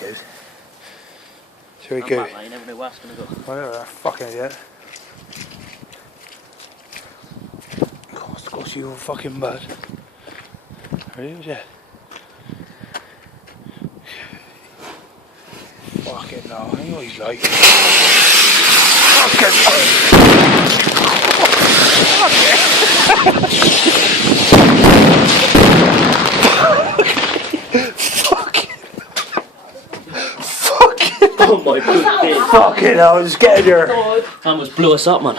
dude. Should we go? You never know where it's going to go. Whatever, fucking idiot. God, squash you all fucking mud. Ready? Was it? Fucking no, I know what he's like. Fucking Oh my god. fucking hell, just get in here. That almost blew us up, man.